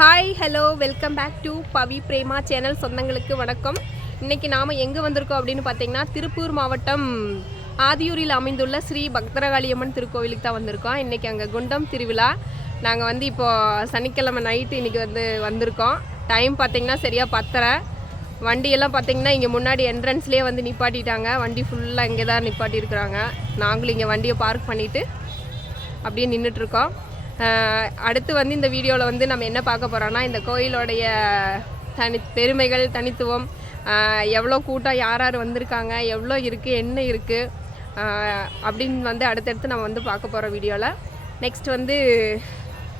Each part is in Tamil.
Hi hello welcome back to Pavi Prema channel சொந்தங்களுக்கு வணக்கம். இன்றைக்கி நாம் எங்கே வந்திருக்கோம் அப்படின்னு பார்த்தீங்கன்னா, திருப்பூர் மாவட்டம் ஆதியூரில் அமைந்துள்ள ஸ்ரீ பக்தரகாளியம்மன் திருக்கோவிலுக்கு தான் வந்திருக்கோம். இன்றைக்கி அங்கே குண்டம் திருவிழா. நாங்கள் வந்து இப்போது சனிக்கிழமை நைட்டு இன்றைக்கி வந்திருக்கோம். டைம் பார்த்திங்கன்னா சரியாக 10:30. வண்டியெல்லாம் பார்த்திங்கன்னா இங்கே முன்னாடி என்ட்ரன்ஸ்லேயே வந்து நிப்பாட்டிட்டாங்க. வண்டி ஃபுல்லாக இங்கே தான் நிப்பாட்டியிருக்கிறாங்க. நாங்களும் இங்கே வண்டியை பார்க் பண்ணிவிட்டு அப்படியே நின்றுட்டுருக்கோம். அடுத்து வந்து இந்த வீடியோவில் வந்து நம்ம என்ன பார்க்க போகிறோன்னா, இந்த கோயிலோடைய பெருமைகள், தனித்துவம், எவ்வளோ கூட்டம், யார் யார் வந்திருக்காங்க, எவ்வளோ இருக்குது, என்ன இருக்குது அப்படின்னு வந்து அடுத்தடுத்து நம்ம வந்து பார்க்க போகிறோம் வீடியோவில். நெக்ஸ்ட் வந்து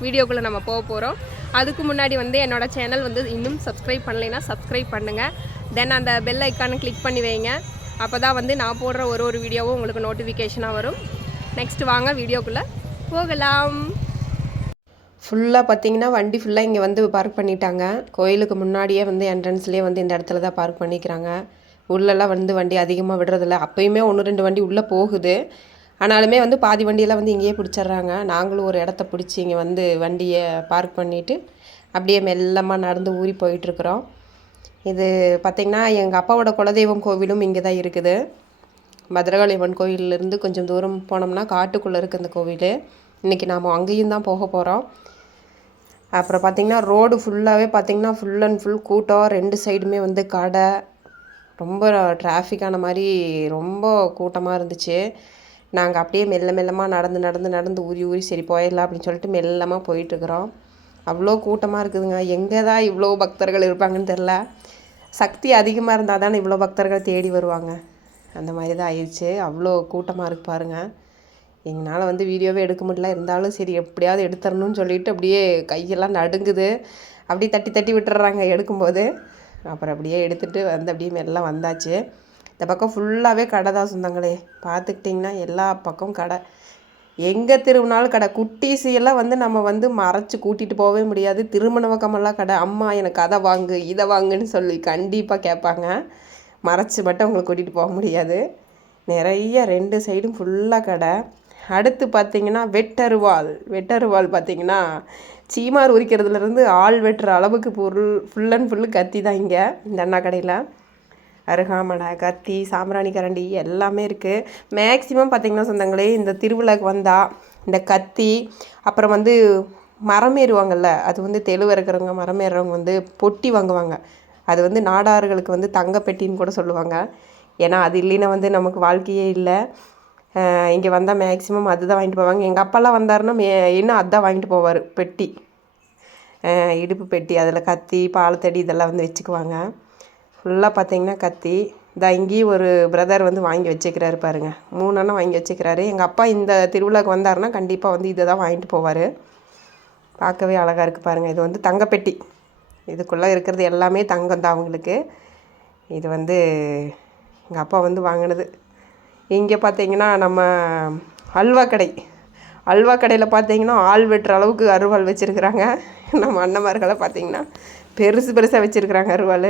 வீடியோக்குள்ளே நம்ம போக போகிறோம். அதுக்கு முன்னாடி வந்து என்னோடய சேனல் வந்து இன்னும் சப்ஸ்கிரைப் பண்ணலைன்னா சப்ஸ்கிரைப் பண்ணுங்கள். தென் அந்த பெல் ஐக்கானை கிளிக் பண்ணி வைங்க. அப்போ தான் வந்து நான் போடுற ஒரு வீடியோவும் உங்களுக்கு நோட்டிஃபிகேஷனாக வரும். நெக்ஸ்ட் வாங்க வீடியோக்குள்ளே போகலாம். ஃபுல்லாக பார்த்திங்கன்னா வண்டி ஃபுல்லாக இங்கே வந்து பார்க் பண்ணிட்டாங்க. கோயிலுக்கு முன்னாடியே வந்து என்ட்ரன்ஸ்லேயே வந்து இந்த இடத்துல தான் பார்க் பண்ணிக்கிறாங்க. உள்ளெல்லாம் வந்து வண்டி அதிகமாக விடுறதில்ல. அப்போயுமே 1-2 வண்டி உள்ளே போகுது. ஆனாலுமே வந்து பாதி வண்டியெல்லாம் வந்து இங்கேயே பிடிச்சிட்றாங்க. நாங்களும் ஒரு இடத்த பிடிச்சி இங்கே வந்து வண்டியை பார்க் பண்ணிவிட்டு அப்படியே மெல்லமாக நடந்து ஊறி போயிட்டுருக்குறோம். இது பார்த்திங்கன்னா எங்கள் அப்பாவோட குலதெய்வம் கோவிலும் இங்கே தான் இருக்குது. பத்ரகாளியம்மன் கோயிலிருந்து கொஞ்சம் தூரம் போனோம்னா காட்டுக்குள்ளே இருக்குது இந்த கோவில். இன்றைக்கி நாம் அங்கேயும் தான் போக போகிறோம். அப்புறம் பார்த்திங்கன்னா ரோடு ஃபுல்லாகவே பார்த்திங்கன்னா ஃபுல் அண்ட் ஃபுல் கூட்டம். 2 சைடுமே வந்து கடை, ரொம்ப டிராஃபிக்கான மாதிரி ரொம்ப கூட்டமாக இருந்துச்சு. நாங்கள் அப்படியே மெல்லமாக நடந்து ஊறி சரி போயிடலாம் அப்படின்னு சொல்லிட்டு மெல்லமாக போயிட்டுருக்குறோம். அவ்வளோ கூட்டமாக இருக்குதுங்க. எங்கே தான் இவ்வளோ பக்தர்கள் இருப்பாங்கன்னு தெரில. சக்தி அதிகமாக இருந்தால் தானே இவ்வளோ பக்தர்கள் தேடி வருவாங்க. அந்த மாதிரி தான் ஆயிடுச்சு. அவ்வளோ கூட்டமாக இருக்கு பாருங்கள். எங்களால் வந்து வீடியோவே எடுக்க முடியல. இருந்தாலும் சரி எப்படியாவது எடுத்துடணும்னு சொல்லிட்டு அப்படியே கையெல்லாம் நடுங்குது. அப்படியே தட்டி விட்டுறாங்க எடுக்கும்போது. அப்புறம் அப்படியே எடுத்துகிட்டு வந்து அப்படியே மெல்லாம் வந்தாச்சு. இந்த பக்கம் ஃபுல்லாகவே கடை தான் சொந்தங்களே. பார்த்துக்கிட்டிங்கன்னா எல்லா பக்கம் கடை. எங்கே திரும்பினாலும் கடை. குட்டீஸையெல்லாம் வந்து நம்ம வந்து மறைச்சி கூட்டிகிட்டு போகவே முடியாது. திருமண பக்கமெல்லாம் கடை. அம்மா எனக்கு அதை வாங்கு இதை வாங்குன்னு சொல்லி கண்டிப்பாக கேட்பாங்க. மறைச்சி மட்டும் அவங்களை கூட்டிகிட்டு போக முடியாது. நிறைய 2 சைடும் ஃபுல்லாக கடை. அடுத்து பார்த்திங்கன்னா வெட்டருவாள் பார்த்திங்கன்னா சீமார் உரிக்கிறதுலேருந்து ஆள் வெட்டுற அளவுக்கு ஃபுல் அண்ட் ஃபுல்லு கத்தி தான் இங்கே இந்த அண்ணா கடையில். அருகாமனை, கத்தி, சாம்பிராணி கரண்டி எல்லாமே இருக்குது. மேக்ஸிமம் பார்த்திங்கன்னா சொந்தங்களே இந்த திருவிழாக்கு வந்தால் இந்த கத்தி, அப்புறம் வந்து மரம் ஏறுவாங்கள்ல, அது வந்து தெளிவு இருக்கிறவங்க மரம் ஏறுறவங்க வந்து பொட்டி வாங்குவாங்க. அது வந்து நாடார்களுக்கு வந்து தங்கப்பெட்டின்னு கூட சொல்லுவாங்க. ஏன்னா அது இல்லைன்னா வந்து நமக்கு வாழ்க்கையே இல்லை. இங்கே வந்தால் மேக்ஸிமம் அதுதான் வாங்கிட்டு போவாங்க. எங்கள் அப்பாலாம் வந்தாருன்னா இன்னும் அதுதான் வாங்கிட்டு போவார். பெட்டி, இடுப்பு பெட்டி, அதில் கத்தி, பாலத்தடி இதெல்லாம் வந்து வச்சுக்குவாங்க. ஃபுல்லாக பார்த்திங்கன்னா கத்தி. இங்கேயும் ஒரு பிரதர் வந்து வாங்கி வச்சுக்கிறாரு பாருங்கள். 3 அண்ணன் வாங்கி வச்சுக்கிறாரு. எங்கள் அப்பா இந்த திருவிழாவுக்கு வந்தாருன்னா கண்டிப்பாக வந்து இதை தான் வாங்கிட்டு போவார். பார்க்கவே அழகாக இருக்குது பாருங்கள். இது வந்து தங்கப்பெட்டி. இதுக்குள்ளே இருக்கிறது எல்லாமே தங்கம் தான் அவங்களுக்கு. இது வந்து எங்கள் அப்பா வந்து வாங்கினது. இங்கே பார்த்திங்கன்னா நம்ம அல்வா கடையில் பார்த்திங்கன்னா ஆள் வெட்டுற அளவுக்கு அருவாள் வச்சுருக்குறாங்க. நம்ம அண்ணன்மார்களை பார்த்திங்கன்னா பெருசாக வச்சுருக்குறாங்க அருவாள்.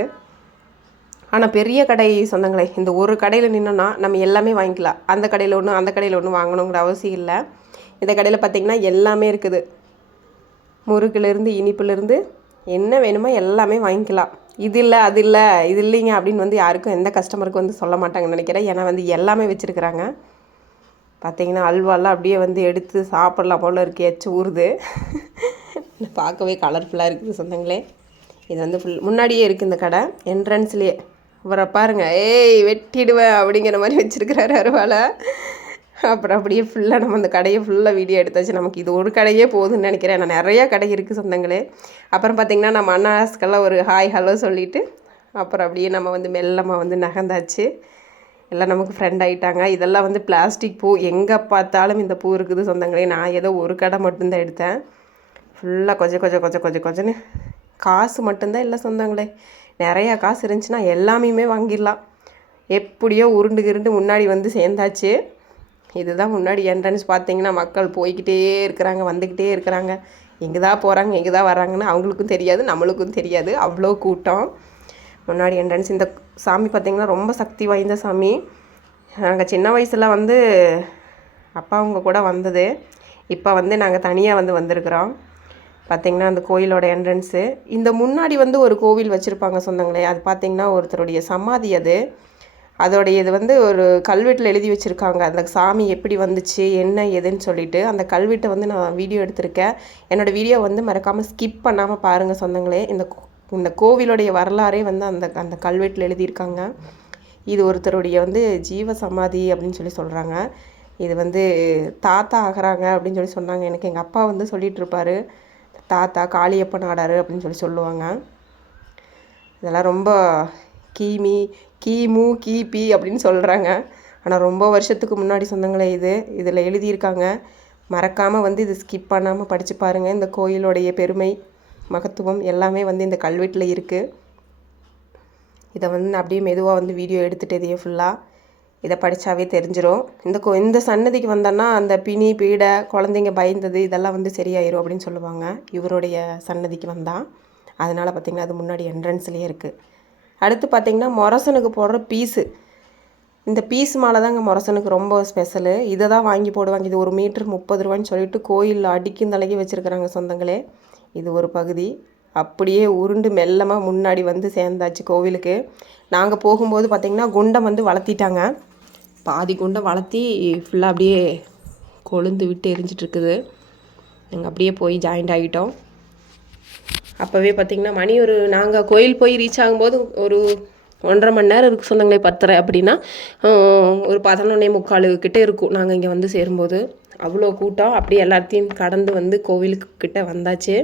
ஆனால் பெரிய கடை சொந்தங்களே. இந்த ஒரு கடையில் நின்னோன்னா நம்ம எல்லாமே வாங்கிக்கலாம். அந்த கடையில் ஒன்று வாங்கணுங்கிற அவசியம் இல்லை. இந்த கடையில் பார்த்திங்கன்னா எல்லாமே இருக்குது. முறுக்குலேருந்து இனிப்புலேருந்து என்ன வேணுமோ எல்லாமே வாங்கிக்கலாம். இது இல்லை அது இல்லை இது இல்லைங்க அப்படின்னு வந்து யாருக்கும் எந்த கஸ்டமருக்கும் வந்து சொல்ல மாட்டாங்கன்னு நினைக்கிறேன். ஏன்னா வந்து எல்லாமே வச்சுருக்குறாங்க. பார்த்திங்கன்னா அல்வாலாம் அப்படியே வந்து எடுத்து சாப்பிட்லாம் போல் இருக்குது. எச்சு ஊறுது. பார்க்கவே கலர்ஃபுல்லாக இருக்குது சொந்தங்களே. இது வந்து முன்னாடியே இருக்குது இந்த கடை என்ட்ரன்ஸ்லேயே. அவரை பாருங்கள், வெட்டிடுவேன் அப்படிங்கிற மாதிரி வச்சுருக்கிறாரு அருவாலை. அப்புறம் அப்படியே ஃபுல்லாக நம்ம அந்த கடையை ஃபுல்லாக வீடியோ எடுத்தாச்சு. நமக்கு இது ஒரு கடையே போதுன்னு நினைக்கிறேன். நான் நிறையா கடை இருக்குது சொந்தங்களே. அப்புறம் பார்த்திங்கன்னா நம்ம அண்ணாஸ்கெல்லாம் ஒரு ஹாய் ஹலோ சொல்லிவிட்டு அப்புறம் அப்படியே நம்ம வந்து மெல்லமாக வந்து நகர்ந்தாச்சு. எல்லாம் நமக்கு ஃப்ரெண்ட் ஆகிட்டாங்க. இதெல்லாம் வந்து பிளாஸ்டிக் பூ. எங்கே பார்த்தாலும் இந்த பூ இருக்குது சொந்தங்களே. நான் ஏதோ ஒரு கடை மட்டும்தான் எடுத்தேன். ஃபுல்லாக கொஞ்சன்னு காசு மட்டும்தான் இல்லை சொந்தங்களே. நிறையா காசு இருந்துச்சுன்னா எல்லாமே வாங்கிடலாம். எப்படியோ உருண்டு முன்னாடி வந்து சேர்ந்தாச்சு. இதுதான் முன்னாடி என்ட்ரன்ஸ். பார்த்திங்கன்னா மக்கள் போய்கிட்டே இருக்கிறாங்க, வந்துக்கிட்டே இருக்கிறாங்க. எங்கே தான் போகிறாங்க எங்கே தான் வர்றாங்கன்னு அவங்களுக்கும் தெரியாது, நம்மளுக்கும் தெரியாது. அவ்வளோ கூட்டம் முன்னாடி என்ட்ரன்ஸ். இந்த சாமி பார்த்திங்கன்னா ரொம்ப சக்தி வாய்ந்த சாமி. நாங்கள் சின்ன வயசில் வந்து அப்பா அவங்க கூட வந்தது. இப்போ வந்து நாங்கள் தனியாக வந்திருக்கிறோம். பார்த்திங்கன்னா அந்த கோயிலோட என்ட்ரன்ஸு. இந்த முன்னாடி வந்து ஒரு கோவில் வச்சுருப்பாங்க சொந்தங்களே, அது பார்த்திங்கன்னா ஒருத்தருடைய சமாதி அது. அதோடைய இது வந்து ஒரு கல்வெட்டில் எழுதி வச்சுருக்காங்க, அந்த சாமி எப்படி வந்துச்சு என்ன ஏதுன்னு சொல்லிட்டு. அந்த கல்வெட்டை வந்து நான் வீடியோ எடுத்திருக்கேன். என்னோடய வீடியோ வந்து மறக்காமல் ஸ்கிப் பண்ணாமல் பாருங்கள் சொந்தங்களே. இந்த கோவிலுடைய வரலாறே வந்து அந்த கல்வெட்டில் எழுதியிருக்காங்க. இது ஒருத்தருடைய வந்து ஜீவ சமாதி அப்படின்னு சொல்லி சொல்கிறாங்க. இது வந்து தாத்தா ஆகிறாங்க அப்படின்னு சொல்லி சொன்னாங்க. எனக்கு எங்கள் அப்பா வந்து சொல்லிகிட்டு இருப்பார், தாத்தா காளியப்ப நாடார் அப்படின்னு சொல்லி சொல்லுவாங்க. இதெல்லாம் ரொம்ப கிமு கிபி அப்படின்னு சொல்கிறாங்க. ஆனால் ரொம்ப வருஷத்துக்கு முன்னாடி சொந்தங்களே இதில் எழுதியிருக்காங்க. மறக்காமல் வந்து இது ஸ்கிப் பண்ணாமல் படித்து பாருங்கள். இந்த கோயிலுடைய பெருமை மகத்துவம் எல்லாமே வந்து இந்த கல்வெட்டில் இருக்குது. இதை வந்து நான் அப்படியே மெதுவாக வந்து வீடியோ எடுத்துகிட்டு இதையே ஃபுல்லாக இதை படித்தாவே தெரிஞ்சிடும். இந்த சன்னதிக்கு வந்தோன்னா அந்த பிணி பீடை குழந்தைங்க பயந்தது இதெல்லாம் வந்து சரியாயிரும் அப்படின்னு சொல்லுவாங்க இவருடைய சன்னதிக்கு வந்தால். அதனால் பார்த்திங்கன்னா அது முன்னாடி என்ட்ரன்ஸ்லேயே இருக்குது. அடுத்து பார்த்திங்கன்னா முரசனுக்கு போடுற பீஸு. இந்த பீஸ் மாலை தாங்க முரசனுக்கு ரொம்ப ஸ்பெஷலு. இதை தான் வாங்கி போடுவாங்க. இது 1 மீட்டர் 30 ரூபான்னு சொல்லிட்டு கோயிலில் அடிக்கும் தலைக்கு வச்சுருக்குறாங்க சொந்தங்களே. இது ஒரு பகுதி அப்படியே உருண்டு மெல்லமாக முன்னாடி வந்து சேர்ந்தாச்சு கோவிலுக்கு. நாங்கள் போகும்போது பார்த்திங்கன்னா குண்டம் வந்து வளர்த்திட்டாங்க. பாதி குண்டம் வளர்த்தி ஃபுல்லாக அப்படியே கொழுந்து விட்டு எரிஞ்சிட்ருக்குது. நாங்கள் அப்படியே போய் ஜாயிண்ட் ஆகிட்டோம். அப்போவே பார்த்திங்கன்னா மணி நாங்கள் கோயில் போய் ரீச் ஆகும்போது ஒரு 1.5 மணி நேரம் இருக்குது சொந்தங்களே. 10:30 அப்படின்னா ஒரு 11:45 கிட்டே இருக்கும் நாங்கள் இங்கே வந்து சேரும்போது. அவ்வளோ கூட்டம். அப்படியே எல்லாத்தையும் கடந்து வந்து கோவிலுக்கு கிட்டே வந்தாச்சு.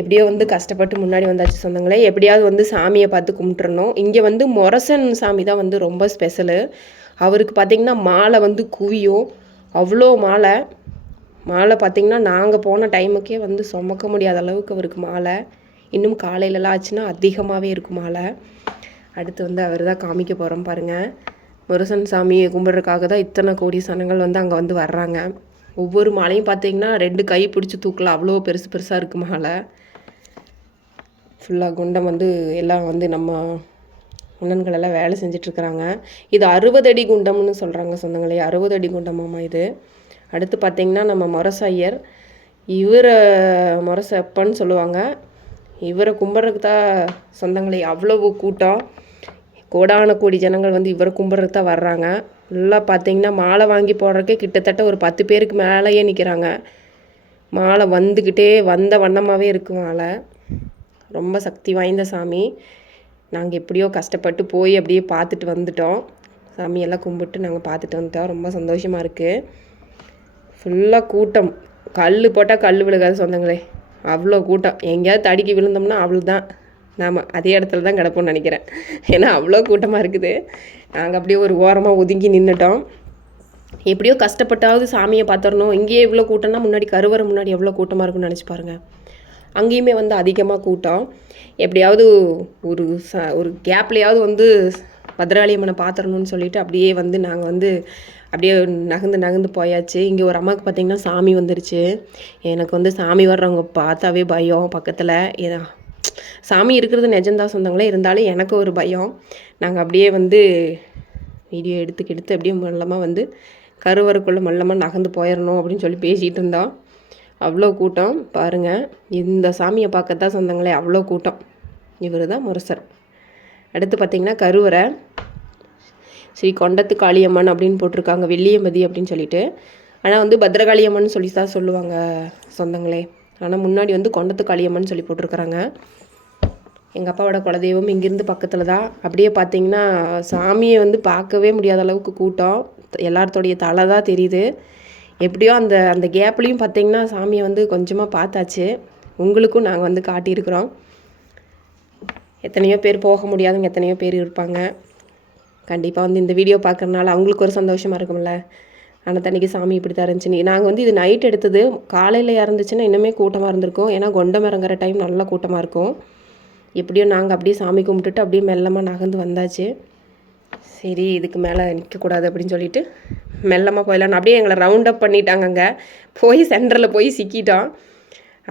எப்படியோ வந்து கஷ்டப்பட்டு முன்னாடி வந்தாச்சு சொந்தங்களே. எப்படியாவது வந்து சாமியை பார்த்து கும்பிட்டுறணும். இங்கே வந்து முரசன் சாமி தான் வந்து ரொம்ப ஸ்பெஷலு. அவருக்கு பார்த்திங்கன்னா மாலை வந்து குவியும். அவ்வளோ மாலை பார்த்திங்கன்னா நாங்கள் போன டைமுக்கே வந்து சுமக்க முடியாத அளவுக்கு அவருக்கு மாலை. இன்னும் காலையிலலாம் ஆச்சுன்னா அதிகமாகவே இருக்கும் மாலை. அடுத்து வந்து அவர் தான் காமிக்க போகிறோம் பாருங்கள். முருசன் சாமியை கும்பிட்றதுக்காக தான் இத்தனை கோடி சனங்கள் வந்து அங்கே வந்து வர்றாங்க. ஒவ்வொரு மாலையும் பார்த்திங்கன்னா 2 கை பிடிச்சி தூக்கலாம், அவ்வளோ பெருசாக இருக்குது மாலை. ஃபுல்லாக குண்டம் வந்து எல்லாம் வந்து நம்ம அண்ணன்கள் எல்லாம் வேலை செஞ்சிட்ருக்குறாங்க. இது 60 அடி குண்டம்னு சொல்கிறாங்க சொந்தங்களே. 60 அடி குண்டமாம்மா இது. அடுத்து பார்த்திங்கன்னா நம்ம முரச ஐயர். இவரை முரசப்பன்னு சொல்லுவாங்க. இவரை கும்பிட்றதுக்கு தான் சொந்தங்களே அவ்வளவு கூட்டம். கோடான கோடி ஜனங்கள் வந்து இவரை கும்பிட்றதுக்கு தான் வர்றாங்க. நல்லா பார்த்திங்கன்னா மாலை வாங்கி போடுறதுக்கே கிட்டத்தட்ட ஒரு 10 பேருக்கு மேலேயே நிற்கிறாங்க. மாலை வந்த வண்ணமாகவே இருக்குது மாலை. ரொம்ப சக்தி வாய்ந்த சாமி. நாங்கள் எப்படியோ கஷ்டப்பட்டு போய் அப்படியே பார்த்துட்டு வந்துட்டோம். சாமியெல்லாம் கும்பிட்டு நாங்கள் பார்த்துட்டு வந்துட்டோம். ரொம்ப சந்தோஷமாக இருக்குது. ஃபுல்லாக கூட்டம். கல் போட்டால் கல் விழுகாது சொந்தங்களே, அவ்வளோ கூட்டம். எங்கேயாவது தடுக்கி விழுந்தோம்னா அவ்வளோதான், நாம் அதே இடத்துல தான் கிடப்போம்னு நினைக்கிறேன். ஏன்னா அவ்வளோ கூட்டமாக இருக்குது. நாங்கள் அப்படியே ஒரு ஓரமாக ஒதுங்கி நின்றுட்டோம். எப்படியோ கஷ்டப்பட்டாவது சாமியை பார்த்துடணும். இங்கேயே இவ்வளோ கூட்டம்னா முன்னாடி கருவறை முன்னாடி எவ்வளோ கூட்டமாக இருக்குன்னு நினச்சி பாருங்கள். அங்கேயுமே வந்து அதிகமாக கூட்டம். எப்படியாவது ஒரு கேப்லையாவது வந்து பத்ரகாளியம்மனை பார்த்துடணும்னு சொல்லிட்டு அப்படியே வந்து நாங்கள் வந்து அப்படியே நகர்ந்து போயாச்சு. இங்கே ஒரு அம்மாவுக்கு பார்த்திங்கன்னா சாமி வந்துருச்சு. எனக்கு வந்து சாமி வர்றவங்க பார்த்தாவே பயம். பக்கத்தில் சாமி இருக்கிறது நிஜம்தான் சொந்தங்களே, இருந்தாலும் எனக்கு ஒரு பயம். நாங்கள் அப்படியே வந்து வீடியோ எடுத்து அப்படியே மெல்லமாக வந்து கருவறைக்குள்ளே மெல்லமாக நகர்ந்து போயிடணும் அப்படின்னு சொல்லி பேசிகிட்டு இருந்தோம். அவ்வளோ கூட்டம் பாருங்கள். இந்த சாமியை பார்க்கத்தான் சொந்தங்களே அவ்வளோ கூட்டம். இவர் தான் முரசர். அடுத்து பார்த்திங்கன்னா கருவறை ஸ்ரீ கொண்டத்து காளியம்மன் அப்படின்னு போட்டிருக்காங்க, வெள்ளியம்பதி அப்படின்னு சொல்லிட்டு. ஆனால் வந்து பத்ரகாளியம்மன் சொல்லி தான் சொல்லுவாங்க சொந்தங்களே. ஆனால் முன்னாடி வந்து கொண்டத்து காளியம்மன் சொல்லி போட்டிருக்கிறாங்க. எங்கள் அப்பாவோட குலதெய்வம் இங்கேருந்து பக்கத்தில் தான். அப்படியே பார்த்திங்கன்னா சாமியை வந்து பார்க்கவே முடியாத அளவுக்கு கூட்டம். எல்லாத்தோடைய தலை தான் தெரியுது. எப்படியோ அந்த கேப்லேயும் பார்த்திங்கன்னா சாமியை வந்து கொஞ்சமாக பார்த்தாச்சு. உங்களுக்கும் நாங்கள் வந்து காட்டியிருக்கிறோம். எத்தனையோ பேர் போக முடியாதவங்க எத்தனையோ பேர் இருப்பாங்க. கண்டிப்பாக வந்து இந்த வீடியோ பார்க்குறதுனால அவங்களுக்கு ஒரு சந்தோஷமாக இருக்கும்ல. ஆனால் தன்னைக்கு சாமி இப்படி தான் இருந்துச்சு. நாங்கள் வந்து இது நைட் எடுத்தது. காலையில் இறந்துச்சுன்னா இன்னுமே கூட்டமாக இருந்திருக்கும். ஏன்னா கொண்டம் இறங்குற டைம் நல்லா கூட்டமாக இருக்கும். எப்படியோ நாங்கள் அப்படியே சாமி கும்பிட்டுட்டு அப்படியே மெல்லமாக நகர்ந்து வந்தாச்சு. சரி இதுக்கு மேலே நிற்கக்கூடாது அப்படின்னு சொல்லிட்டு மெல்லமாக போயிடலாம். அப்படியே எங்களை ரவுண்ட் அப் பண்ணிட்டாங்க. அங்கே போய் சென்டரில் போய் சிக்கிட்டோம்.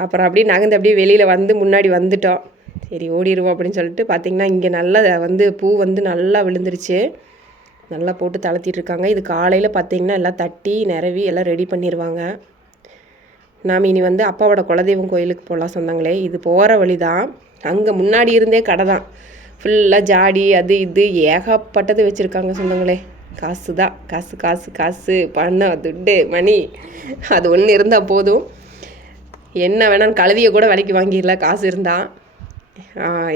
அப்புறம் அப்படியே நகர்ந்து அப்படியே வெளியில் வந்து முன்னாடி வந்துட்டோம். சரி ஓடிடுவோம் அப்படின்னு சொல்லிட்டு பார்த்திங்கன்னா இங்கே நல்லா வந்து பூ வந்து நல்லா விழுந்துருச்சு. நல்லா போட்டு தளர்த்திட்டு இருக்காங்க. இது காலையில் பார்த்திங்கன்னா எல்லாம் தட்டி நிறவி எல்லாம் ரெடி பண்ணிடுவாங்க. நாம் இனி வந்து அப்பாவோட குலதெய்வம் கோயிலுக்கு போகலாம் சொன்னாங்களே. இது போகிற வழி தான். அங்கே முன்னாடி இருந்தே கடை தான், ஃபுல்லாக ஜாடி அது இது ஏகப்பட்டது வச்சுருக்காங்க சொந்தங்களே. காசு தான், காசு காசு காசு, பணம், துட்டு, மணி, அது ஒன்று இருந்தால் போதும். என்ன வேணாலும் கழுவியை கூட விலைக்கு வாங்கிடலாம் காசு இருந்தால்.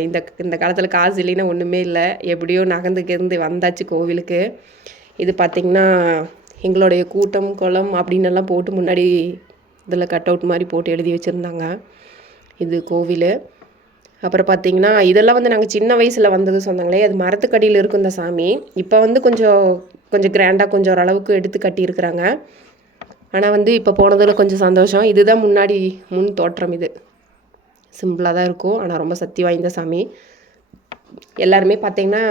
இந்த இந்த காலத்தில் காசு இல்லைன்னா ஒன்றுமே இல்லை. எப்படியோ நகர்ந்துக்கிருந்து வந்தாச்சு கோவிலுக்கு. இது பார்த்திங்கன்னா எங்களுடைய கூட்டம் குளம் அப்படின்னு எல்லாம் போட்டு முன்னாடி இதில் கட் அவுட் மாதிரி போட்டு எழுதி வச்சுருந்தாங்க. இது கோவில். அப்புறம் பார்த்திங்கன்னா இதெல்லாம் வந்து நாங்கள் சின்ன வயசில் வந்தது சொன்னாங்களே. அது மரத்துக்கடியில் இருக்கும் இந்த சாமி. இப்போ வந்து கொஞ்சம் கிராண்டாக கொஞ்சம் ஓரளவுக்கு எடுத்து கட்டியிருக்கிறாங்க. ஆனால் வந்து இப்போ போனதில் கொஞ்சம் சந்தோஷம். இதுதான் முன்னாடி முன் தோற்றம். இது சிம்பிளாக தான் இருக்கும், ஆனால் ரொம்ப சக்தி வாய்ந்த சாமி. எல்லாருமே பார்த்திங்கன்னா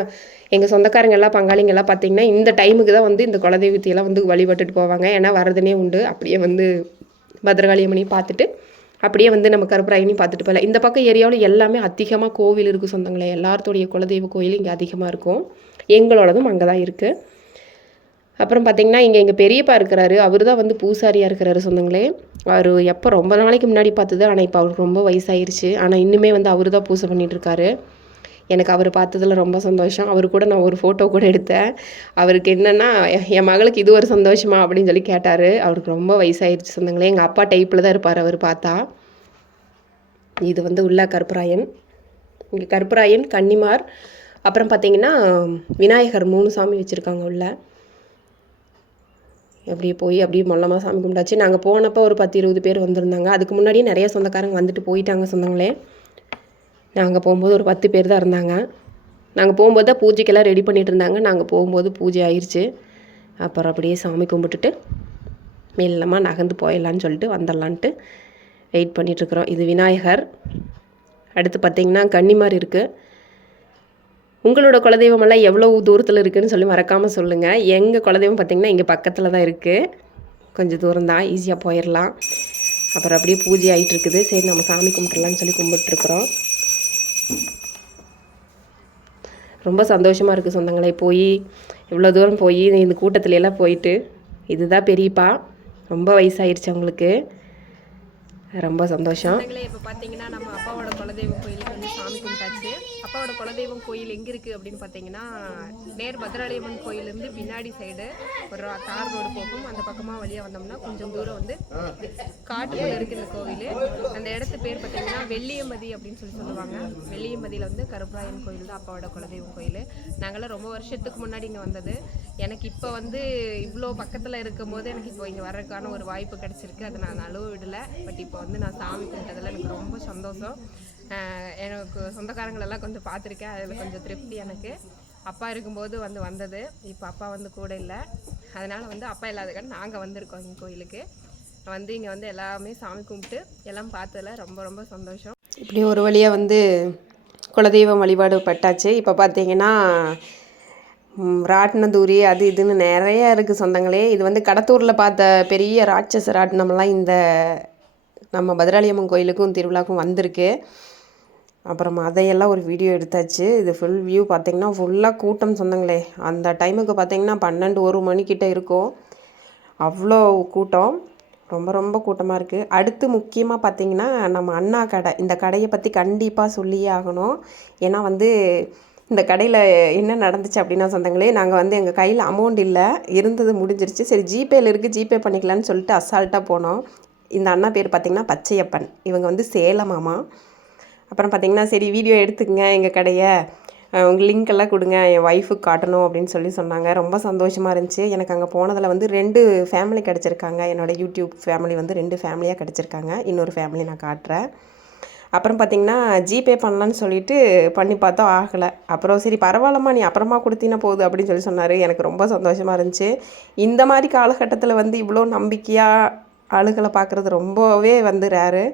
எங்கள் சொந்தக்காரங்கெல்லாம் பங்காளிங்கெல்லாம் பார்த்திங்கன்னா இந்த டைமுக்கு தான் வந்து இந்த குலதெய்வத்தையெல்லாம் வந்து வழிபட்டுட்டு போவாங்க. ஏன்னா வரதுனே உண்டு. அப்படியே வந்து பத்ரகாளியம்மனையும் பார்த்துட்டு அப்படியே வந்து நம்ம கருப்பராயனையும் பார்த்துட்டு போகலாம். இந்த பக்கம் ஏரியாவில் எல்லாமே அதிகமாக கோவில் இருக்குது சொந்தங்களே. எல்லாத்தோடைய குலதெய்வ கோயில் இங்கே அதிகமாக இருக்கும். எங்களோடதும் அங்கே தான் இருக்குது. அப்புறம் பார்த்திங்கன்னா இங்கே எங்கள் பெரியப்பா இருக்கிறாரு. அவர் தான் வந்து பூசாரியாக இருக்கிறாரு சொந்தங்களே. அவர் எப்போ ரொம்ப நாளைக்கு முன்னாடி பார்த்தது, ஆனால் இப்போ அவருக்கு ரொம்ப வயசாயிருச்சு. ஆனால் இன்னுமே வந்து அவர் தான் பூசை பண்ணிகிட்ருக்காரு. எனக்கு அவர் பார்த்ததில் ரொம்ப சந்தோஷம். அவர் கூட நான் ஒரு ஃபோட்டோ கூட எடுத்தேன். அவருக்கு என்னென்னா என் மகளுக்கு இது ஒரு சந்தோஷமா அப்படின்னு சொல்லி கேட்டார். அவருக்கு ரொம்ப வயசாயிருச்சு சொந்தங்களே. எங்கள் அப்பா டைப்பில் தான் இருப்பார் அவர் பார்த்தா. இது வந்து உள்ள கருப்பராயன். இங்கே கருப்பராயன், கன்னிமார், அப்புறம் பார்த்திங்கன்னா விநாயகர் 3 சாமி வச்சுருக்காங்க உள்ள. அப்படியே போய் அப்படியே மொல்லமாக சாமி கும்பிட்டாச்சு. நாங்கள் போனப்போ ஒரு 10-20 பேர் வந்திருந்தாங்க. அதுக்கு முன்னாடியே நிறைய சொந்தக்காரங்க வந்துட்டு போயிட்டாங்க சொந்தங்களே. நாங்கள் போகும்போது ஒரு 10 பேர் தான் இருந்தாங்க. நாங்கள் போகும்போது தான் பூஜைக்கெல்லாம் ரெடி பண்ணிகிட்டு இருந்தாங்க. நாங்கள் போகும்போது பூஜை ஆயிடுச்சு. அப்புறம் அப்படியே சாமி கும்பிட்டுட்டு மெல்லமாக நகர்ந்து போயிடலான்னு சொல்லிட்டு வந்துடலான்ட்டு வெயிட் பண்ணிகிட்ருக்குறோம். இது விநாயகர். அடுத்து பார்த்திங்கன்னா கன்னிமார் இருக்குது. உங்களோட குலதெய்வமெல்லாம் எவ்வளோ தூரத்தில் இருக்குதுன்னு சொல்லி மறக்காமல் சொல்லுங்கள். எங்கள் குலதெய்வம் பார்த்திங்கன்னா இங்கே பக்கத்தில் தான் இருக்குது. கொஞ்சம் தூரம் தான், ஈஸியாக போயிடலாம். அப்புறம் அப்படியே பூஜை ஆகிட்டு இருக்குது. சரி நம்ம சாமி கும்பிட்றலான்னு சொல்லி கும்பிட்டுருக்குறோம். ரொம்ப சந்தோஷமாக இருக்குது சொந்தங்களே. போய் இவ்வளோ தூரம் போய் இந்த கூட்டத்துலலாம் போயிட்டு. இதுதான் பெரியப்பா, ரொம்ப வயசாகிடுச்சு அவங்களுக்கு. ரொம்ப சந்தோஷம். இப்போ பார்த்தீங்கன்னா நம்ம அப்பாவோட குலதெய்வம் கோயிலுக்கு வந்து சாமி கும்பிட்டாச்சு. அப்பாவோட குலதெய்வம் கோயில் எங்கே இருக்குது அப்படின்னு பார்த்தீங்கன்னா நேர் பத்ராளியம்மன் கோயிலேருந்து பின்னாடி சைடு ஒரு தார் ரோடு போகும். அந்த பக்கமாக வழியாக வந்தோம்னா கொஞ்சம் தூரம் வந்து காட்டுக்குள்ளே இருக்குது இந்த கோவில். அந்த இடத்து பேர் பார்த்தீங்கன்னா வெள்ளியம்பதி அப்படின்னு சொல்லுவாங்க. வெள்ளியம்பதியில் வந்து கருப்பராயன் கோயில் தான் அப்பாவோட குலதெய்வம் கோயில். நாங்களாம் ரொம்ப வருஷத்துக்கு முன்னாடி இங்கே வந்தது. எனக்கு இப்போ வந்து இவ்வளோ பக்கத்தில் இருக்கும் போது எனக்கு இப்போ இங்கே வர்றதுக்கான ஒரு வாய்ப்பு கிடச்சிருக்கு. அதை நான் நழுவ விடலை. பட் இப்போ வந்து நான் சாமி கும்பிட்டதில் எனக்கு ரொம்ப சந்தோஷம். எனக்கு சொந்தக்காரங்களெல்லாம் கொஞ்சம் பார்த்துருக்கேன். அதில் கொஞ்சம் திருப்தி எனக்கு. அப்பா இருக்கும்போது வந்தது. இப்போ அப்பா வந்து கூட இல்லை. அதனால் வந்து அப்பா இல்லாதக்கான நாங்கள் வந்திருக்கோம் இங்கே கோயிலுக்கு. வந்து இங்கே வந்து எல்லாமே சாமி கும்பிட்டு எல்லாம் பார்த்ததில் ரொம்ப ரொம்ப சந்தோஷம். இப்படி ஒரு வழியாக வந்து குலதெய்வம் வழிபாடு பட்டாச்சு. இப்போ பார்த்தீங்கன்னா ராட்டினதூரி அது இதுன்னு நிறையா இருக்குது சொந்தங்களே. இது வந்து கடத்தூரில் பார்த்த பெரிய ராட்சச ராட்டினம்லாம் இந்த நம்ம பத்ராளியம்மன் கோயிலுக்கும் திருவிழாக்கும் வந்திருக்கு. அப்புறம் அதையெல்லாம் ஒரு வீடியோ எடுத்தாச்சு. இது ஃபுல் வியூ பார்த்திங்கன்னா ஃபுல்லாக கூட்டம் சொந்தங்களே. அந்த டைமுக்கு பார்த்திங்கன்னா 12-1 மணிக்கிட்ட இருக்கும். அவ்வளோ கூட்டம், ரொம்ப ரொம்ப கூட்டமாக இருக்குது. அடுத்து முக்கியமாக பார்த்திங்கன்னா நம்ம அண்ணா கடை. இந்த கடையை பற்றி கண்டிப்பாக சொல்லியே ஆகணும். ஏன்னா வந்து இந்த கடையில் என்ன நடந்துச்சு அப்படின்னா சொந்தங்களே, நாங்கள் வந்து எங்கள் கையில் அமௌண்ட் இல்லை, இருந்தது முடிஞ்சிருச்சு. சரி ஜிபேயில் இருக்குது, ஜிபே பண்ணிக்கலான்னு சொல்லிட்டு அசால்ட்டாக போனோம். இந்த அண்ணா பேர் பார்த்திங்கன்னா பச்சையப்பன். இவங்க வந்து சேலமாமா. அப்புறம் பார்த்திங்கன்னா சரி வீடியோ எடுத்துக்கங்க எங்கள் கடையை, உங்கள் லிங்க்கெல்லாம் கொடுங்க, என் ஒய்ஃபுக்கு காட்டணும் அப்படின்னு சொன்னாங்க. ரொம்ப சந்தோஷமாக இருந்துச்சு. எனக்கு அங்கே போனதில் வந்து 2 ஃபேமிலி கிடச்சிருக்காங்க. என்னோடய யூடியூப் ஃபேமிலி வந்து 2 ஃபேமிலியாக கிடச்சிருக்காங்க. இன்னொரு ஃபேமிலி நான் காட்டுறேன். அப்புறம் பார்த்திங்கன்னா ஜிபே பண்ணலான்னு சொல்லிட்டு பண்ணி பார்த்தா ஆகலை. அப்புறம் சரி பரவாயில்லம்மா நீ அப்புறமா கொடுத்தீங்கன்னா போகுது அப்படின்னு சொன்னார். எனக்கு ரொம்ப சந்தோஷமாக இருந்துச்சு. இந்த மாதிரி காலகட்டத்தில் வந்து இவ்வளோ நம்பிக்கையாக ஆளுகளை பார்க்குறது ரொம்பவே வந்து ரேரு.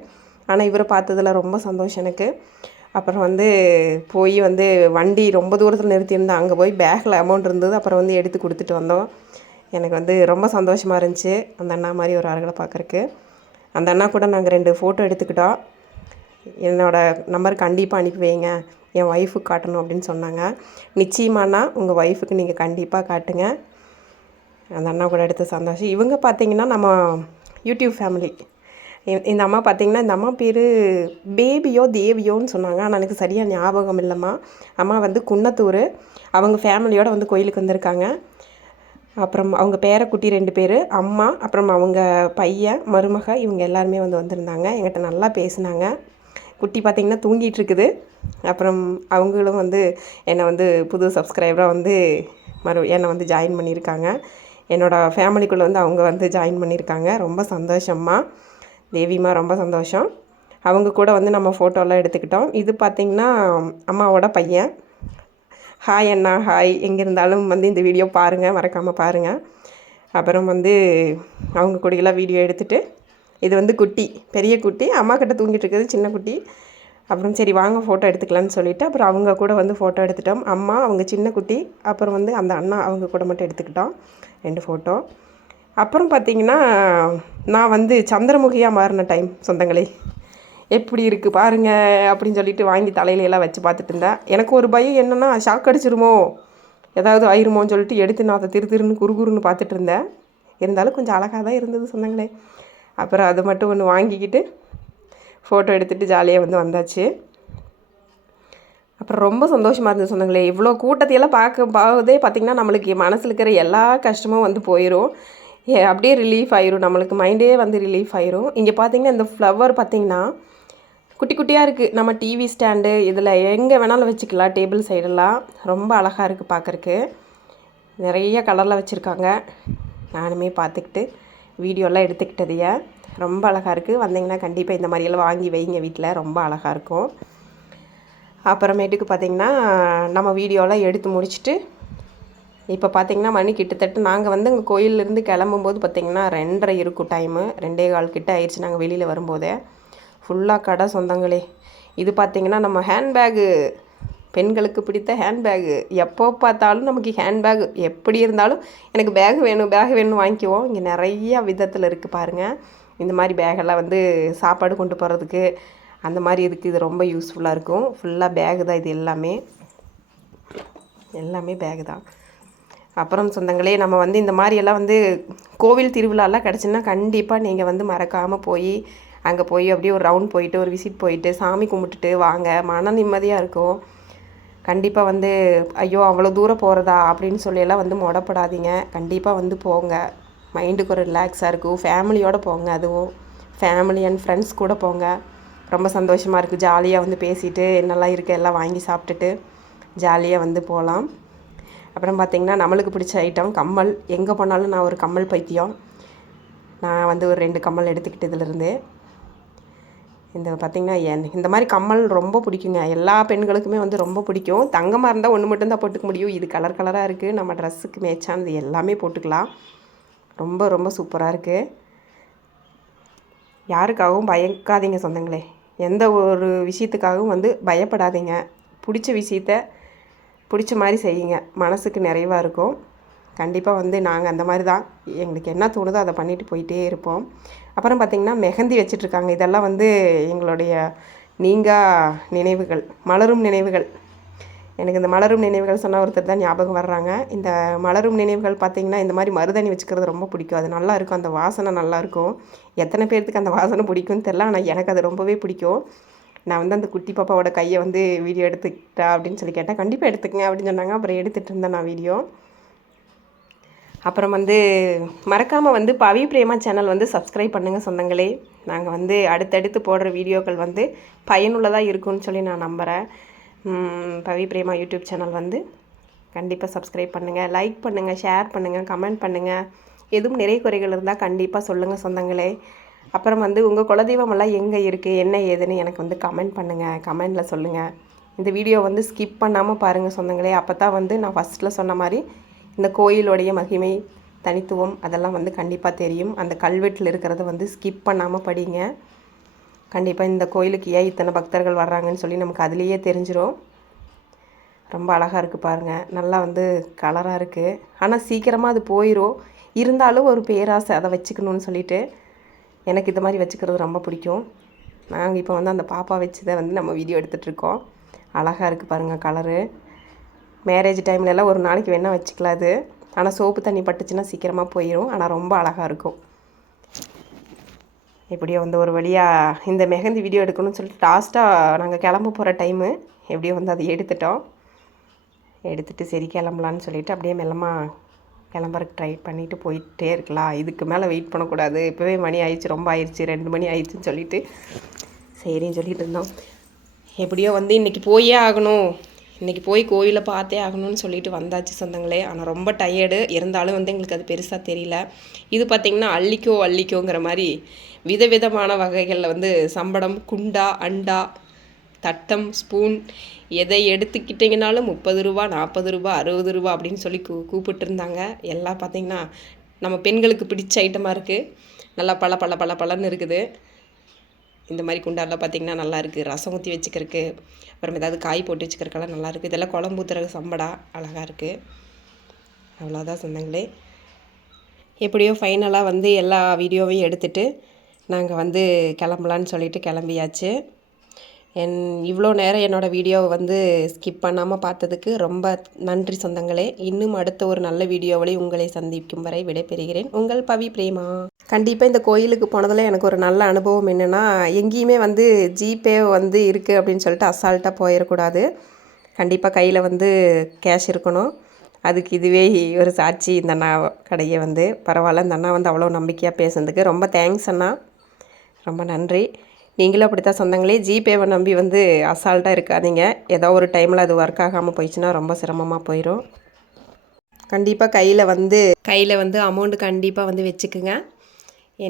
ஆனால் இவரை பார்த்ததில் ரொம்ப சந்தோஷம் எனக்கு. அப்புறம் வந்து போய் வந்து வண்டி ரொம்ப தூரத்தில் நிறுத்தியிருந்தேன். அங்கே போய் பேக்கில் அமௌண்ட் இருந்தது. அப்புறம் வந்து எடுத்து கொடுத்துட்டு வந்தோம். எனக்கு வந்து ரொம்ப சந்தோஷமாக இருந்துச்சு அந்த அண்ணா மாதிரி ஒரு ஆளுகளை பார்க்குறக்கு. அந்த அண்ணா கூட நாங்கள் 2 ஃபோட்டோ எடுத்துக்கிட்டோம். என்னோடய நம்பர் கண்டிப்பாக அனுப்பி வைங்க, என் ஒய்ஃபுக்கு காட்டணும் அப்படின்னு சொன்னாங்க. நிச்சயமானா உங்கள் ஒய்ஃபுக்கு நீங்கள் கண்டிப்பாக காட்டுங்க. அந்த அண்ணா கூட எடுத்த சந்தோஷம். இவங்க பார்த்திங்கன்னா நம்ம யூடியூப் ஃபேமிலி. இந்த அம்மா பார்த்திங்கன்னா இந்த அம்மா பேர் பேபியோ தேவியோன்னு சொன்னாங்க. ஆனால் எனக்கு சரியாக ஞாபகம் இல்லைம்மா. அம்மா வந்து குன்னத்தூர். அவங்க ஃபேமிலியோடு வந்து கோயிலுக்கு வந்திருக்காங்க. அப்புறம் அவங்க பேரக்குட்டி 2 பேர், அம்மா, அப்புறம் அவங்க பையன், மருமக, இவங்க எல்லாருமே வந்து வந்திருந்தாங்க. என்கிட்ட நல்லா பேசினாங்க. குட்டி பார்த்திங்கன்னா தூங்கிட்டு இருக்குது. அப்புறம் அவங்களும் வந்து என்னை வந்து புது சப்ஸ்கிரைபராக வந்து என்னை வந்து ஜாயின் பண்ணியிருக்காங்க. என்னோடய ஃபேமிலிக்குள்ளே வந்து அவங்க வந்து ஜாயின் பண்ணியிருக்காங்க. ரொம்ப சந்தோஷம்மா தேவிம்மா, ரொம்ப சந்தோஷம். அவங்க கூட வந்து நம்ம ஃபோட்டோலாம் எடுத்துக்கிட்டோம். இது பார்த்திங்கன்னா அம்மாவோட பையன். ஹாய் அண்ணா, ஹாய். எங்கே இருந்தாலும் வந்து இந்த வீடியோ பாருங்கள், மறக்காமல் பாருங்கள். அப்புறம் வந்து அவங்க கூடயெல்லாம் வீடியோ எடுத்துகிட்டு, இது வந்து குட்டி, பெரிய குட்டி, அம்மா கிட்ட தூங்கிட்டு இருக்குது சின்ன குட்டி. அப்புறம் சரி வாங்க ஃபோட்டோ எடுத்துக்கலான்னு சொல்லிவிட்டு அப்புறம் அவங்க கூட வந்து ஃபோட்டோ எடுத்துட்டோம். அம்மா, அவங்க சின்ன குட்டி, அப்புறம் வந்து அந்த அண்ணா அவங்க கூட மட்டும் எடுத்துக்கிட்டோம் 2 ஃபோட்டோ. அப்புறம் பார்த்திங்கன்னா நான் வந்து சந்திரமுகியாக மாறின டைம் சொந்தங்களே. எப்படி இருக்குது பாருங்கள் அப்படின்னு சொல்லிட்டு வாங்கி தலையிலெல்லாம் வச்சு பார்த்துட்டு இருந்தேன். எனக்கு ஒரு பயம் என்னென்னா ஷாக் அடிச்சிருமோ, ஏதாவது ஆயிருமோன்னு சொல்லிட்டு எடுத்து நான் அதை திருன்னு குறுகுறுன்னு பார்த்துட்டு இருந்தேன். இருந்தாலும் கொஞ்சம் அழகாக தான் இருந்தது சொந்தங்களே. அப்புறம் அது மட்டும் ஒன்று வாங்கிக்கிட்டு ஃபோட்டோ எடுத்துகிட்டு ஜாலியாக வந்து வந்தாச்சு. அப்புறம் ரொம்ப சந்தோஷமாக இருந்தது சொந்தங்களே. இவ்வளோ கூட்டத்தையெல்லாம் பார்க்கும்போதே பார்த்திங்கன்னா நம்மளுக்கு மனசில் இருக்கிற எல்லா கஷ்டமும் வந்து போயிடும். அப்படியே ரிலீஃப் ஆயிரும், நம்மளுக்கு மைண்டே வந்து ரிலீஃப் ஆயிரும். இங்கே பார்த்திங்கன்னா இந்த ஃப்ளவர் பார்த்திங்கன்னா குட்டி குட்டியாக இருக்குது. நம்ம டிவி ஸ்டாண்டு இதில் எங்கே வேணாலும் வச்சுக்கலாம், டேபிள் சைடெல்லாம் ரொம்ப அழகாக இருக்குது பார்க்குறக்கு. நிறைய கலரில் வச்சுருக்காங்க. நானுமே பார்த்துக்கிட்டு வீடியோலாம் எடுத்துக்கிட்டதையே ரொம்ப அழகாக இருக்குது. வந்தீங்கன்னா கண்டிப்பாக இந்த மாதிரியெல்லாம் வாங்கி வைங்க வீட்டில், ரொம்ப அழகாக இருக்கும். அப்புறமேட்டுக்கு பார்த்திங்கன்னா நம்ம வீடியோலாம் எடுத்து முடிச்சுட்டு இப்போ பார்த்திங்கன்னா மணி கிட்டத்தட்ட நாங்கள் வந்து அங்கே கோயிலேருந்து கிளம்பும்போது பார்த்திங்கன்னா 2:30 இருக்கும் டைமு. 2:15 கிட்ட ஆயிடுச்சு நாங்கள் வெளியில் வரும்போதே. ஃபுல்லாக கடை சொந்தங்களே. இது பார்த்திங்கன்னா நம்ம ஹேண்ட்பேகு, பெண்களுக்கு பிடித்த ஹேண்ட்பேகு. எப்போ பார்த்தாலும் நமக்கு ஹேண்ட்பேக் எப்படி இருந்தாலும் எனக்கு பேக் வேணும் வாங்கிக்குவோம். இங்கே நிறையா விதத்தில் இருக்குது பாருங்கள். இந்த மாதிரி பேகெல்லாம் வந்து சாப்பாடு கொண்டு போகிறதுக்கு அந்த மாதிரி இதுக்கு இது ரொம்ப யூஸ்ஃபுல்லாக இருக்கும். ஃபுல்லாக பேகு தான் இது எல்லாமே பேகு தான். அப்புறம் சொந்தங்களே நம்ம வந்து இந்த மாதிரியெல்லாம் வந்து கோவில் திருவிழாலாம் கிடச்சுன்னா கண்டிப்பாக நீங்கள் வந்து மறக்காமல் போய் அங்கே போய் அப்படியே ஒரு ரவுண்ட் போயிட்டு ஒரு விசிட் போயிட்டு சாமி கும்பிட்டுட்டு வாங்க. மன நிம்மதியாக இருக்கும். கண்டிப்பாக வந்து ஐயோ அவ்வளோ தூரம் போகிறதா அப்படின்னு சொல்லியெல்லாம் வந்து முடப்படாதீங்க. கண்டிப்பாக வந்து போங்க. மைண்டுக்கு ஒரு ரிலாக்ஸாக இருக்கும். ஃபேமிலியோடு போங்க. அதுவும் ஃபேமிலி அண்ட் ஃப்ரெண்ட்ஸ் கூட போங்க. ரொம்ப சந்தோஷமாக இருக்குது. ஜாலியாக வந்து பேசிட்டு என்னெல்லாம் இருக்குது எல்லாம் வாங்கி சாப்பிட்டுட்டு ஜாலியாக வந்து போகலாம். அப்புறம் பார்த்திங்கன்னா நம்மளுக்கு பிடிச்ச ஐட்டம் கம்மல். எங்கே போனாலும் நான் ஒரு கம்மல் பைத்தியம். நான் வந்து ஒரு 2 கம்மல் எடுத்துக்கிட்டு இதிலேருந்து இந்த பார்த்திங்கன்னா இந்த மாதிரி கம்மல் ரொம்ப பிடிக்குங்க. எல்லா பெண்களுக்குமே வந்து ரொம்ப பிடிக்கும். தங்கமாக இருந்தால் ஒன்று மட்டும்தான் போட்டுக்க முடியும். இது கலர் கலராக இருக்குது. நம்ம ட்ரெஸ்ஸுக்கு மேட்சானது எல்லாமே போட்டுக்கலாம். ரொம்ப ரொம்ப சூப்பராக இருக்குது. யாருக்காகவும் பயக்காதீங்க சொந்தங்களே. எந்த ஒரு விஷயத்துக்காகவும் வந்து பயப்படாதீங்க. பிடிச்ச விஷயத்த பிடிச்ச மாதிரி செய்யுங்க. மனசுக்கு நிறைவாக இருக்கும். கண்டிப்பாக வந்து நாங்கள் அந்த மாதிரி தான். எங்களுக்கு என்ன தோணுதோ அதை பண்ணிட்டு போயிட்டே இருப்போம். அப்புறம் பார்த்திங்கன்னா மெஹந்தி வச்சிட்ருக்காங்க. இதெல்லாம் வந்து எங்களுடைய நீங்கா நினைவுகள், மலரும் நினைவுகள். எனக்கு இந்த மலரும் நினைவுகள் சொன்னால் ஒருத்தர் தான் ஞாபகம் வர்றாங்க. இந்த மலரும் நினைவுகள் பார்த்திங்கன்னா இந்த மாதிரி மருதாணி வச்சுக்கிறது ரொம்ப பிடிக்கும். அது நல்லாயிருக்கும். அந்த வாசனை நல்லாயிருக்கும். எத்தனை பேர்த்துக்கு அந்த வாசனை பிடிக்கும்னு தெரில. ஆனால் எனக்கு அது ரொம்பவே பிடிக்கும். நான் வந்து அந்த குட்டி பாப்பாவோட கையை வந்து வீடியோ எடுத்துக்கிட்டா அப்படின்னு சொல்லி கேட்டேன். கண்டிப்பாக எடுத்துக்கங்க அப்படின்னு சொன்னாங்க. அப்புறம் எடுத்துகிட்டு இருந்தேன் நான் வீடியோ. அப்புறம் வந்து மறக்காமல் வந்து பவி பிரேமா சேனல் வந்து சப்ஸ்கிரைப் பண்ணுங்கள் சொந்தங்களே. நாங்கள் வந்து அடுத்தடுத்து போடுற வீடியோக்கள் வந்து பயனுள்ளதாக இருக்கும்னு சொல்லி நான் நம்புகிறேன். பவி பிரேமா யூடியூப் சேனல் வந்து கண்டிப்பாக சப்ஸ்கிரைப் பண்ணுங்கள், லைக் பண்ணுங்கள், ஷேர் பண்ணுங்கள், கமெண்ட் பண்ணுங்கள். எதுவும் நிறைய குறைகள் இருந்தால் கண்டிப்பாக சொல்லுங்கள் சொந்தங்களே. அப்புறம் வந்து உங்கள் குலதெய்வமெல்லாம் எங்கே இருக்குது என்ன ஏதுன்னு எனக்கு வந்து கமெண்ட் பண்ணுங்கள், கமெண்டில் சொல்லுங்கள். இந்த வீடியோ வந்து ஸ்கிப் பண்ணாமல் பாருங்கள் சொந்தங்களே. அப்போ தான் வந்து நான் ஃபஸ்ட்டில் சொன்ன மாதிரி இந்த கோயிலுடைய மகிமை, தனித்துவம் அதெல்லாம் வந்து கண்டிப்பாக தெரியும். அந்த கல்வெட்டில் இருக்கிறத வந்து ஸ்கிப் பண்ணாமல் படிங்க. கண்டிப்பாக இந்த கோயிலுக்கு ஏன் இத்தனை பக்தர்கள் வர்றாங்கன்னு சொல்லி நமக்கு அதுலேயே தெரிஞ்சிடும். ரொம்ப அழகாக இருக்குது பாருங்கள். நல்லா வந்து கலராக இருக்குது. ஆனால் சீக்கிரமாக அது போயிடும். இருந்தாலும் ஒரு பேராசை அதை வச்சுக்கணுன்னு சொல்லிட்டு எனக்கு இந்த மாதிரி வச்சுக்கிறது ரொம்ப பிடிக்கும். நாங்கள் இப்போ வந்து அந்த பாப்பா வச்சதை வந்து நம்ம வீடியோ எடுத்துகிட்ருக்கோம். அழகாக இருக்குது பாருங்கள் கலரு. மேரேஜ் டைம்லலாம் ஒரு நாளைக்கு வேணால் வச்சுக்கலாம் அது. ஆனால் சோப்பு தண்ணி பட்டுச்சுன்னா சீக்கிரமாக போயிடும். ஆனால் ரொம்ப அழகாக இருக்கும். எப்படியோ வந்து ஒரு வழியாக இந்த மெஹந்தி வீடியோ எடுக்கணும்னு சொல்லிட்டு லாஸ்ட்டாக நாங்கள் கிளம்ப போகிற டைமு எப்படியோ வந்து அதை எடுத்துட்டோம். எடுத்துகிட்டு சரி கிளம்பலான்னு சொல்லிவிட்டு அப்படியே மெல்லமாக கிளம்புறக்கு ட்ரை பண்ணிவிட்டு போயிட்டே இருக்கலாம். இதுக்கு மேலே வெயிட் பண்ணக்கூடாது, இப்போவே மணி ஆயிடுச்சு, ரொம்ப ஆயிடுச்சு, 2 மணி ஆயிடுச்சுன்னு சொல்லிட்டு சரின்னு சொல்லிட்டு இருந்தோம். எப்படியோ வந்து இன்றைக்கி போயே ஆகணும், இன்றைக்கி போய் கோயிலை பார்த்தே ஆகணும்னு சொல்லிட்டு வந்தாச்சு சொந்தங்களே. ஆனால் ரொம்ப டயர்டு இருந்தாலும் வந்து எங்களுக்கு அது பெருசாக தெரியல. இது பார்த்திங்கன்னா அள்ளிக்கோங்கிற மாதிரி விதவிதமான வகைகளில் வந்து சம்படம், குண்டா, அண்டா, தட்டம், ஸ்பூன் எதை எடுத்துக்கிட்டிங்கனாலும் 30 ரூபா, 40 ரூபா, 60 ரூபா அப்படின்னு சொல்லி கூப்பிட்டுருந்தாங்க. எல்லாம் பார்த்திங்கன்னா நம்ம பெண்களுக்கு பிடிச்ச ஐட்டமாக இருக்குது. நல்லா பழன்னு இருக்குது. இந்த மாதிரி குண்டாலாம் பார்த்திங்கன்னா நல்லா இருக்குது. ரசம் ஊற்றி வச்சுக்கிறதுக்கு, அப்புறம் ஏதாவது காய் போட்டு வச்சுக்கிறதுக்கெல்லாம் நல்லாயிருக்கு. இதெல்லாம் குழம்பு ஊற்றுற சம்படா அழகாக இருக்குது. அவ்வளோதான் சொந்தங்களே. எப்படியோ ஃபைனலாக வந்து எல்லா வீடியோவையும் எடுத்துகிட்டு நாங்கள் வந்து கிளம்பலான்னு சொல்லிட்டு கிளம்பியாச்சு. இவ்வளோ நேரம் என்னோடய வீடியோவை வந்து ஸ்கிப் பண்ணாமல் பார்த்ததுக்கு ரொம்ப நன்றி சொந்தங்களே. இன்னும் அடுத்த ஒரு நல்ல வீடியோவில் உங்களை சந்திக்கும் வரை விடைபெறுகிறேன். உங்கள் பவி பிரேமா. கண்டிப்பாக இந்த கோயிலுக்கு போனதில் எனக்கு ஒரு நல்ல அனுபவம் என்னென்னா, எங்கேயுமே வந்து ஜிபே வந்து இருக்குது அப்படின்னு சொல்லிட்டு அசால்ட்டாக போயிடக்கூடாது. கண்டிப்பாக கையில் வந்து கேஷ் இருக்கணும். அதுக்கு இதுவே ஒரு சாட்சி. இந்த அண்ணா கடையை வந்து பரவாயில்ல, இந்த அண்ணா வந்து அவ்வளோ நம்பிக்கையாக பேசுனதுக்கு ரொம்ப தேங்க்ஸ் அண்ணா, ரொம்ப நன்றி. நீங்களும் அப்படி தான் சொந்தங்களே. ஜிபேவை நம்பி வந்து அசால்ட்டாக இருக்காதீங்க. ஏதோ ஒரு டைமில் அது ஒர்க் ஆகாமல் போயிடுச்சுன்னா ரொம்ப சிரமமாக போயிடும். கண்டிப்பாக கையில் வந்து அமௌண்ட்டு கண்டிப்பாக வந்து வச்சுக்குங்க.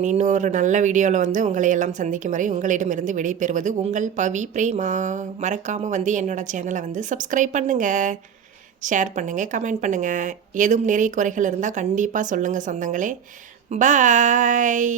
இன்னொரு நல்ல வீடியோவில் வந்து உங்களை எல்லாம் சந்திக்கும் வரை உங்களிடமிருந்து விடைபெறுவது உங்கள் பவி பிரேமா. மறக்காமல் வந்து என்னோடய சேனலை வந்து சப்ஸ்கிரைப் பண்ணுங்கள், ஷேர் பண்ணுங்கள், கமெண்ட் பண்ணுங்கள். எதுவும் நிறைய குறைகள் இருந்தால் கண்டிப்பாக சொல்லுங்கள் சொந்தங்களே. பாய்.